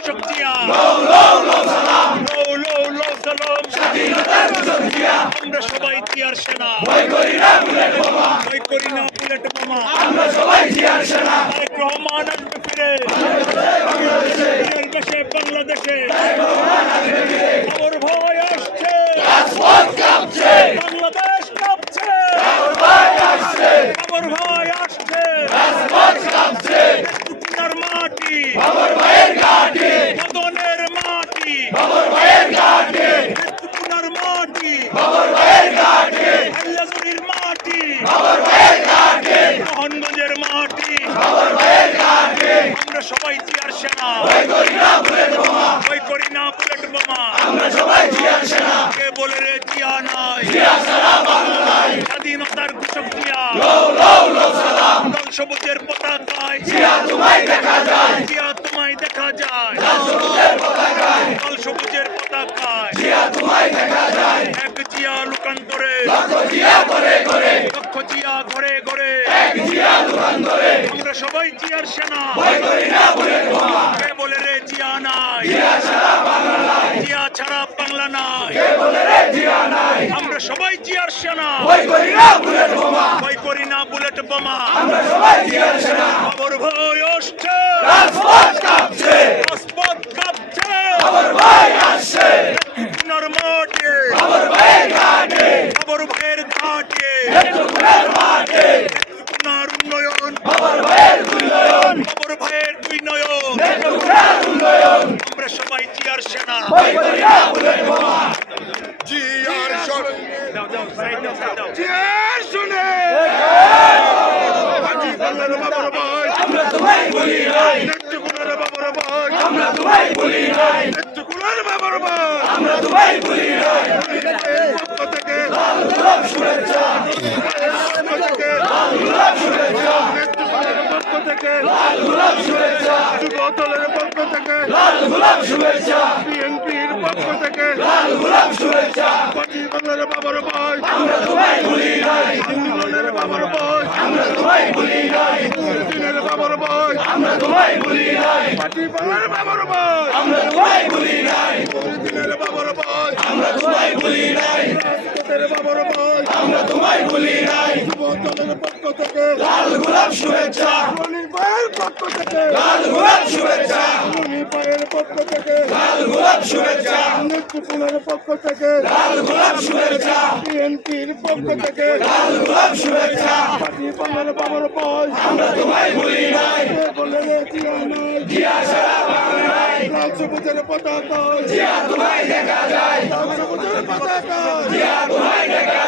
ঘোষক জিয়া সালাম স্বাধীনতার ঘোষক জিয়া আমরা সবাই জিয়ার সেনা ভয় করি না বুলেট বোমা ভয় করি না বুলেট বোমা আমরা সবাই জিয়ার সেনা তারেক রহমান আসবে ফিরে ফিরের দেশে বাংলাদেশে আমার ভয় আসছে রাজপথ কাঁপছে বাংলাদেশ কাঁপছে আমার ভয় আসছে আমার ভয় আসছে রাজপথ কাঁপছে কুটিনার মাটি আমার ভয়ের ঘাটে মদনের মাটি আমার ভয়ের ঘাটে কুটিনার মাটি আমার ভয়ের ঘাটে আল্লাজুরির মাটি আমার ভয়ের ঘাটে মোহনগঞ্জের মাটি আমার ভয়ের ঘাটে আমরা সবাই জিয়ার সেনা ভয় করি না বুলেট বোমা ভয় করি না বুলেট বোমা আমরা সবাই জিয়ার সেনা কে বলে রে জিয়া নাই জিয়া সারা বাংলা নাই স্বাধীনতার ঘোষক জিয়া সালাম লাল সবুজের পতাকায় জিয়া তোমায় দেখা যায় জিয়া তোমায় দেখা যায় সবুজের পতাকায় লাল সবুজের পতাকায় জিয়া তোমায় দেখা যায় এক জিয়া লুকান্তরে লক্ষ জিয়া করে করে লক্ষ জিয়া ঘরে ঘরে এক জিয়া দোকান ধরে আমরা সবাই জিয়ার সেনা ভয় করি না বুলেট বোমা কে বলে রে জিয়া নাই জিয়া সারা বাংলা নাই জিয়া ছাড়া বাংলা নাই কে বলে রে জিয়া নাই আমরা সবাই জিয়ার সেনা ভয় করি না বুলেট বোমা ভয় করি না বুলেট বোমা আমরা সবাই জিয়ার সেনা আমার ভয় আসছে রাজপথ কাঁপছে রাজপথ কাঁপছে আমার ভয় আসছে কুটিনার মাটি আমার ভয়ের ঘাটে আমার ভয়ের ঘাটে নেত্রকোনার মাঠে কুটিনার উন্নয়ন আমার ভয়ের উন্নয়ন আমার ভয়ের দুই নয়ন নেত্রকোনার উন্নয়ন আমরা সবাই জিয়ার সেনা ভয় করি না বুলেট বোমা জিয়ার শুনে দাও দাও সাইড দাও সাইড দাও জিয়ার শুনে আজি বাংলার বাবার ভাই আমরা তোমায় বলি নাই নেত্রকোনার বাবার ভাই আমরা তোমায় বলি নাই নেত্রকোনার বাবার ভাই আমরা তোমায় বলি নাই পক্ষ থেকে লাল গোলাপ শুভেচ্ছা পক্ষ থেকে লাল গোলাপ শুভেচ্ছা নেত্রকোনার পক্ষ থেকে লাল গোলাপ শুভেচ্ছা যুবদলের পক্ষ থেকে লাল গোলাপ শুভেচ্ছা বিএনপির পক্ষ থেকে লাল গোলাপ শুভেচ্ছা আজি বাংলার বাবার ভাই আমরা তোমায় বলি নাই আন্দোলনের বাবার ভাই আমরা তোমায় বলি নাই দিনের বাবার ভাই আমরা তোমায় বলি নাই পাটি বাংলার বাবার ভাই আমরা তোমায় বলি নাই দিনের বাবার ভাই আমরা তোমায় বলি নাই রাজপথের বাবার ভাই আমরা তোমায় বলি নাই যুবদলের পক্ষ থেকে লাল গোলাপ শুভেচ্ছা রনি ভাইয়ের পক্ষ থেকে লাল গোলাপ শুভেচ্ছা রনি ভাইয়ের পক্ষ থেকে লাল গোলাপ শুভেচ্ছা নেত্রকোনার পক্ষ থেকে লাল গোলাপ শুভেচ্ছা বিএনপির পক্ষ থেকে লাল গোলাপ শুভেচ্ছা পাটি বাংলার বাবার ভাই আমরা তোমায় বলি নাই বলে রে জিয়া নাই জিয়া সারা বাংলা নাই লাল সবুজের পতাকা জিয়া তোমায় দেখা যায় লাল